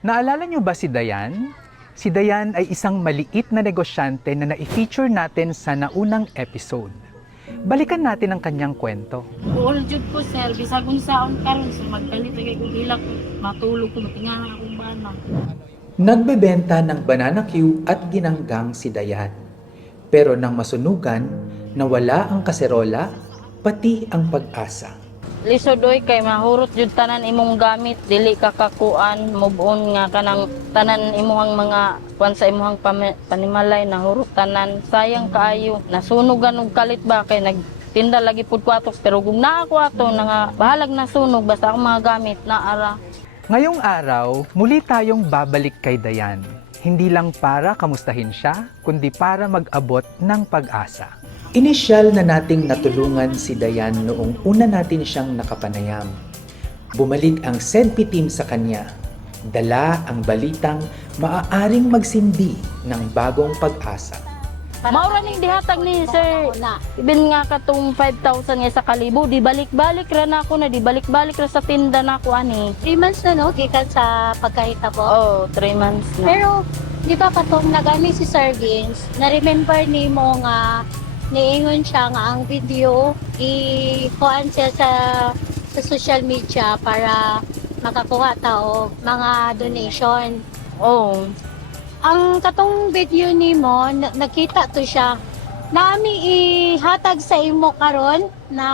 Naalala niyo ba si Dayan? Si Dayan ay isang maliit na negosyante na na-feature natin sa naunang episode. Balikan natin ang kanyang kwento. All jud ko sir, bisag unsaon karon so magpalit kay kung ilak matulog ko matingala akong bana. Nagbebenta ng banana Q at ginanggang si Dayan. Pero nang masunugan, nawala ang kaserola, pati ang pag-asa. Lisod oy kay mahurot jud tanan imong gamit, dili ka kakuan move on nga kanang tanan imong mga kuan sa imong panimalay nahurot tanan. Sayang kaayo, nasunugan og kalit ba kay nagtinda lagi pud ko ato pero kung naa ko ato nga bahalag nasunog basta ang mga gamit naara. Ngayong araw, muli tayong babalik kay Dayan. Hindi lang para kamustahin siya, kundi para mag-abot ng pag-asa. Inisyal na nating natulungan si Dayan noong una natin siyang nakapanayam. Bumalik ang SEDPI team sa kanya. Dala ang balitang maaaring magsindi ng bagong pag-asa. Maura ning dihatag ni Sir. Ibin nga katong 5,000 nga sa kalibo, di balik-balik ra na ako na, di balik-balik ra sa tinda na ako ani. 3 months na no, gikan sa pagkahitabo. Oh, 3 months na. Pero, di ba katong nagani si Sir Vince, na-remember ni mo nga, niingon siya nga ang video, i-kuhan siya sa social media para makakuha tao mga donation. Oh, Ang katong video ni mo, nakita to siya. Nami ihatag sa imo karon na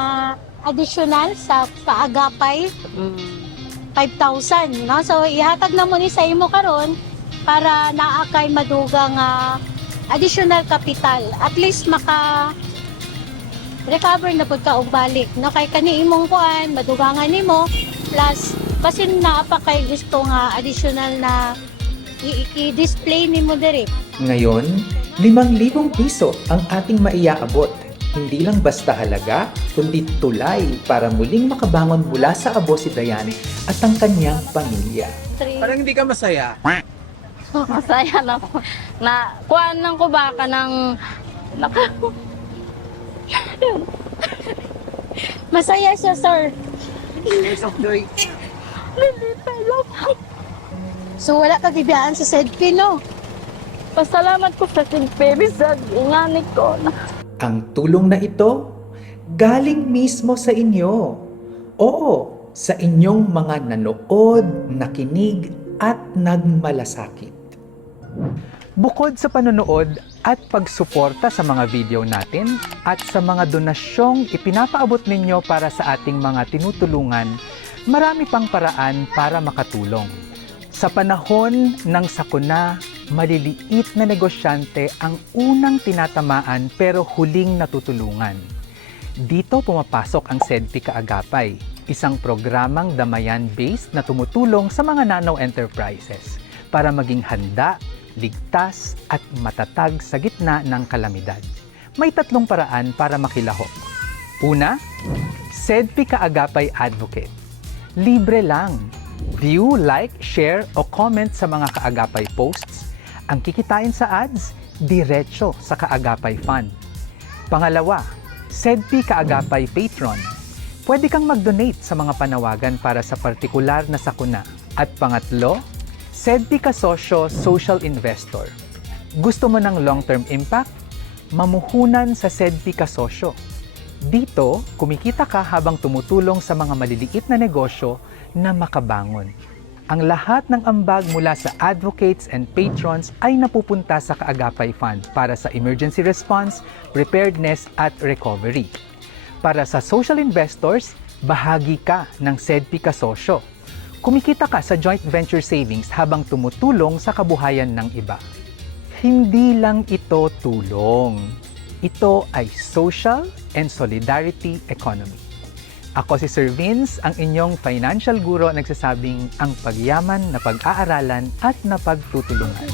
additional sa paagapay mm. 5,000, no? So ihatag na mo ni sa imo karon para naa kay maduga nga additional capital. At least maka recover na pud ka og balik, no? Kay kani imong kuan madugangan nimo plus basin naa pa kay gusto nga additional na i-display nimo diri. Ngayon, 5,000 piso ang ating maiaabot. Hindi lang basta halaga, kundi tulay para muling makabangon mula sa abo si Dayan at ang kanyang pamilya. Parang hindi ka masaya. Masaya na ko. Na kuan nang ko ba ka ng Masaya siya, sir. Years of joy. So wala ka gibiyaan sa SEDPI, no? Pasalamat ko sa Baby sa ingani ko. Ang tulong na ito, galing mismo sa inyo. Oo, sa inyong mga nanood, nakinig, at nagmalasakit. Bukod sa panonood at pagsuporta sa mga video natin at sa mga donasyong ipinapaabot ninyo para sa ating mga tinutulungan, marami pang paraan para makatulong. Sa panahon ng sakuna, maliliit na negosyante ang unang tinatamaan pero huling natutulungan. Dito pumapasok ang SEDPI Kaagapay, isang programang damayan-based na tumutulong sa mga nano enterprises para maging handa, ligtas at matatag sa gitna ng kalamidad. May 3 paraan para makilahok. Una, SEDPI Kaagapay Advocate. Libre lang. View, like, share o comment sa mga Kaagapay posts. Ang kikitain sa ads, diretso sa Kaagapay Fund. Pangalawa, SEDPI Kaagapay Patron. Pwede kang mag-donate sa mga panawagan para sa partikular na sakuna. At pangatlo, SEDPI Kasosyo Social Investor. Gusto mo ng long-term impact? Mamuhunan sa SEDPI Kasosyo. Dito, kumikita ka habang tumutulong sa mga maliliit na negosyo na makabangon. Ang lahat ng ambag mula sa advocates and patrons ay napupunta sa Kaagapay Fund para sa emergency response, preparedness at recovery. Para sa social investors, bahagi ka ng SEDPI Kasosyo. Kumikita ka sa joint venture savings habang tumutulong sa kabuhayan ng iba. Hindi lang ito tulong. Ito ay social and solidarity economy. Ako si Sir Vince, ang inyong financial guro nagsasabing ang pagyaman na pag-aaralan at napagtutulungan.